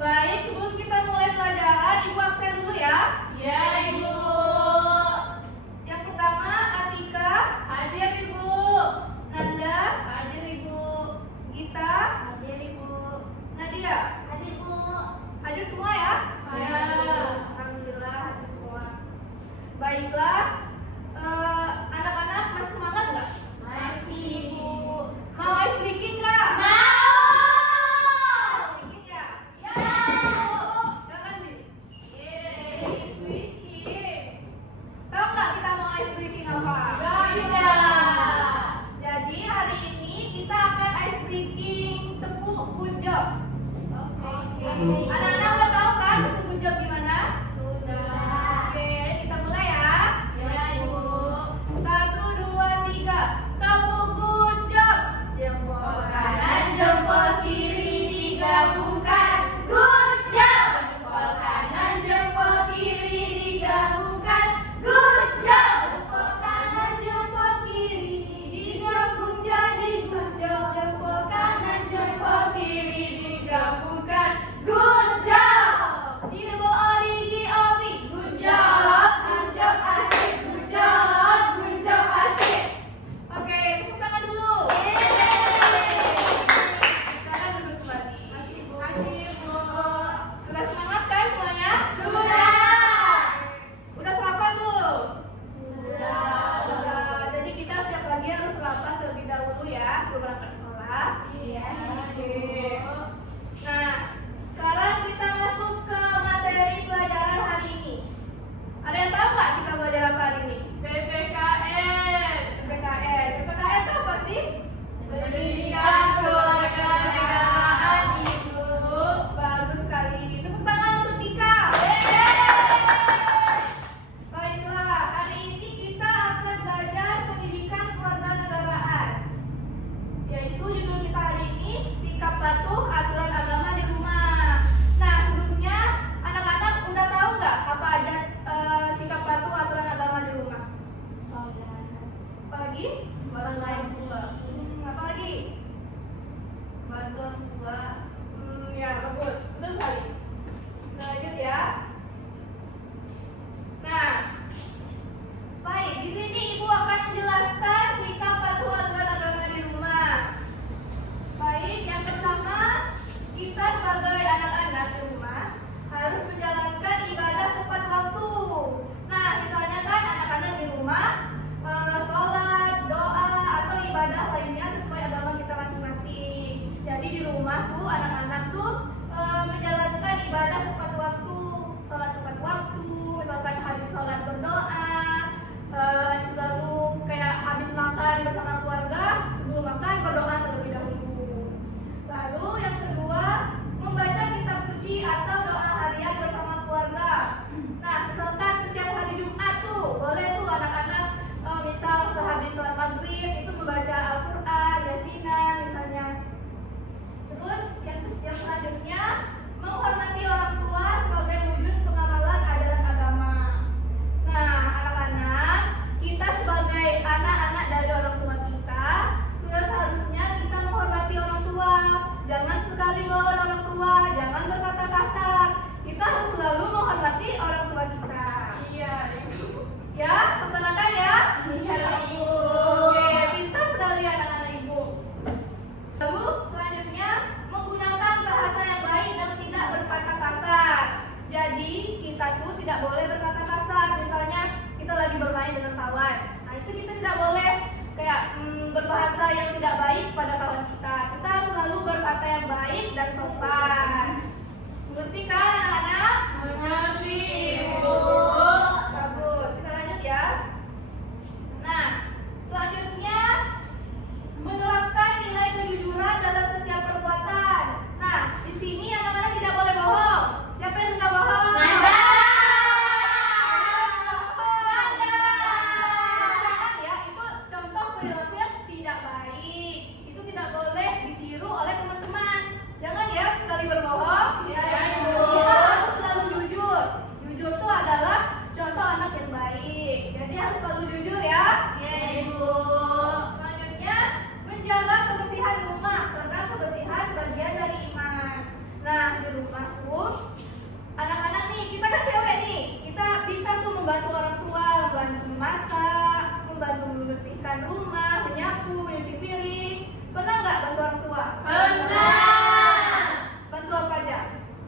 Baik, sebelum kita mulai pelajaran, Ibu absen dulu ya. Iya, Ibu. Yang pertama, Atika. Hadir, Ibu. Nanda. Hadir, Ibu. Gita. Hadir, Ibu. Nadia. Hadir, Bu. Hadir semua ya? Ya. Alhamdulillah hadir semua. Baiklah, anak-anak masih semangat nggak? Masih, Ibu. Mau ice breaking nggak? Mau. Breaking ya? Ya. Silakan nih. Yeay, speaking. Tahu nggak kita mau ice breaking apa? Tidak. Jadi hari ini kita akan ice breaking tepuk gunjok. Oke. Anak-anak udah tahu kan tepuk gunjok gimana? Sudah. Oke, kita mulai ya. Ya, Ibu. 1, 2, 3. Tepuk gunjok. Jempol kanan, jempol kiri digabungkan. Gunjok. Jempol kanan, jempol kiri digabungkan. Gunjok. Jempol kanan, jempol kiri digabung jadi gunjok. Jempol kanan, jempol kiri digabungkan. Gunjok. G-O-D-G-O-B. Gunjok. Gunjok asik. Gunjok. Gunjok asik. Oke, tepuk tangan dulu. Sekarang duduk kembali. Masih, Bu. Sudah semangat kan semuanya? Udah sarapan belum? Sudah. Jadi kita setiap pagi harus sarapan terlebih dahulu ya sebelum berangkat sekolah. Iya. Oke. Nah, sekarang kita masuk ke materi pelajaran hari ini. Ada yang tahu nggak kita belajar apa hari ini? PPKN. PPKN. PPKN itu apa sih? Pendidikan kewarganegaraan, Ibu. Bagus sekali. Tepuk tangan untuk Tika. Baiklah, hari ini kita akan belajar pendidikan kewarganegaraan. Yaitu judul kita hari ini sikap patuh aturan agama di rumah. Nah, sebelumnya anak-anak udah tahu nggak apa aja sikap patuh aturan agama di rumah? Apa lagi? Orang tua. Apa lagi? Bantu orang tua. Ya, bagus. Betul sekali. Kita lanjut ya. Nah, baik. Di sini Ibu akan menjelaskan sikap patuh aturan agama di rumah. Baik, yang pertama, kita sebagai anak-anak di rumah harus menjalankan ibadah tepat waktu. Nah, misalnya kan anak-anak di rumah sholat, doa, atau ibadah lainnya sesuai agama kita masing-masing. Jadi di rumah tuh anak-anak tuh menjalankan ibadah tepat waktu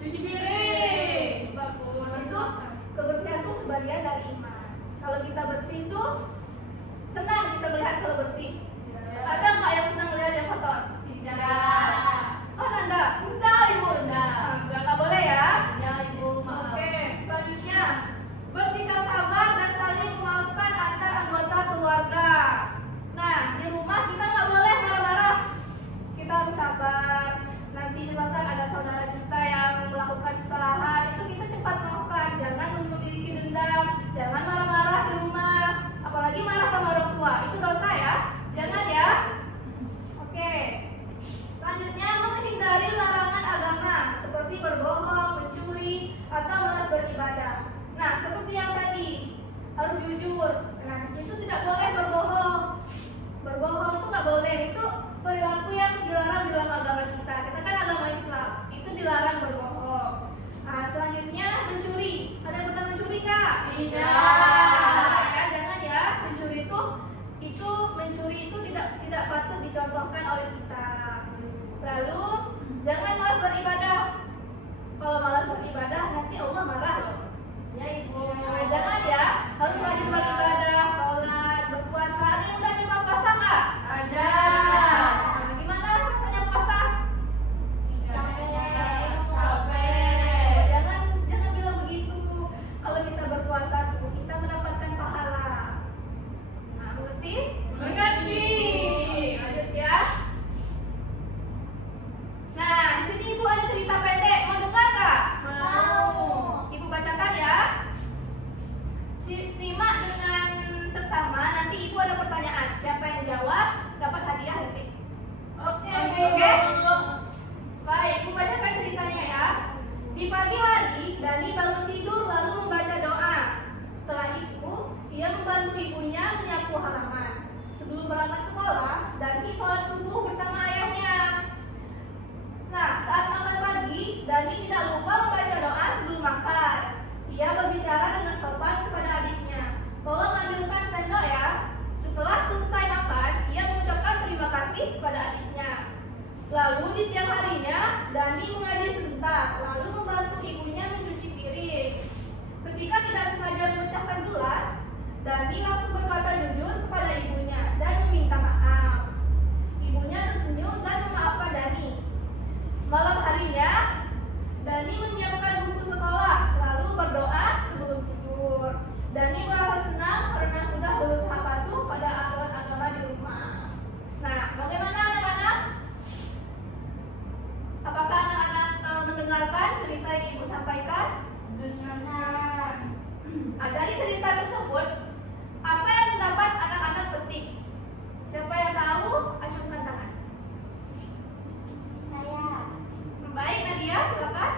Cuci piring. Bagus. Itu kebersihan itu sebagian dari iman. Kalau kita bersih itu senang kita melihat kalau bersih. Ada nggak yang senang melihat yang kotor? Tidak. Oh, Nanda? Enggak, Ibu, enggak. Nggak boleh ya? Ya, Ibu, maaf. Oke, selanjutnya bersikap sabar dan saling memaafkan antar anggota keluarga. Nah, di rumah kita nggak boleh marah-marah. Kita harus sabar. Nanti misalkan ada saudara kita yang melakukan kesalahan, itu kita cepat maafkan. Jangan memiliki dendam. Jangan marah-marah di rumah. Apalagi marah sama orang tua. Itu dosa ya. Jangan ya. Oke. Selanjutnya menghindari larangan agama seperti berbohong, mencuri, atau malas beribadah. Nah, seperti yang tadi harus jujur. Nah, di situ tidak boleh berbohong. Berbohong itu nggak boleh. Itu perilaku yang dilarang di dalam agama kita. Kita kan agama Islam. Itu dilarang berbohong. Nah, selanjutnya mencuri. Ada yang pernah mencuri kak? Tidak. Ya, jangan ya. Mencuri itu tidak patut dicontohkan oleh kita. Lalu jangan malas beribadah. Kalau malas beribadah nanti Allah marah loh. Ya, Ibu. Nah, jangan ya, harus rajin beribadah, sholat, berpuasa. Ada yang udah nyoba puasa nggak? Ada. Nah, gimana rasanya puasa? Capek. Jangan bilang begitu. Kalau kita berpuasa tuh kita mendapatkan pahala. Nah, mengerti? Mengerti. Lanjut ya. Nah, di sini Ibu ada cerita pendek. Mau dengar nggak? Mau. Ibu bacakan ya. Simak dengan seksama. Nanti Ibu ada pertanyaan. Siapa yang jawab dapat hadiah nanti. Oke. Oke. Baik, Ibu bacakan ceritanya ya. Di pagi hari, Dani bangun tidur lalu membaca doa. Setelah itu, ia membantu ibunya menyapu halaman. Sebelum berangkat sekolah, Dani sholat subuh bersama ayahnya. Nah, saat makan pagi, Dani tidak lupa membaca doa sebelum makan. Ia berbicara dengan sopan kepada adiknya. Tolong ambilkan sendok ya. Setelah selesai makan, ia mengucapkan terima kasih kepada adiknya. Lalu di siang harinya, Dani mengaji sebentar, lalu membantu ibunya mencuci piring. Ketika tidak sengaja memecahkan gelas, Dani langsung berkata jujur kepada ibunya dan meminta maaf. Ibunya tersenyum dan memaafkan Dani. Malam harinya, Dani menyiapkan buku sekolah, lalu berdoa sebelum tidur. Dani merasa senang karena sudah berusaha patuh pada aturan agama di rumah. Nah, bagaimana anak-anak? Apakah anak-anak mendengarkan cerita yang Ibu sampaikan? Dengarkan. Dari cerita tersebut, apa yang mendapat anak-anak petik? Siapa yang tahu? Acungkan tangan. Saya. Baik, Nadia, silakan.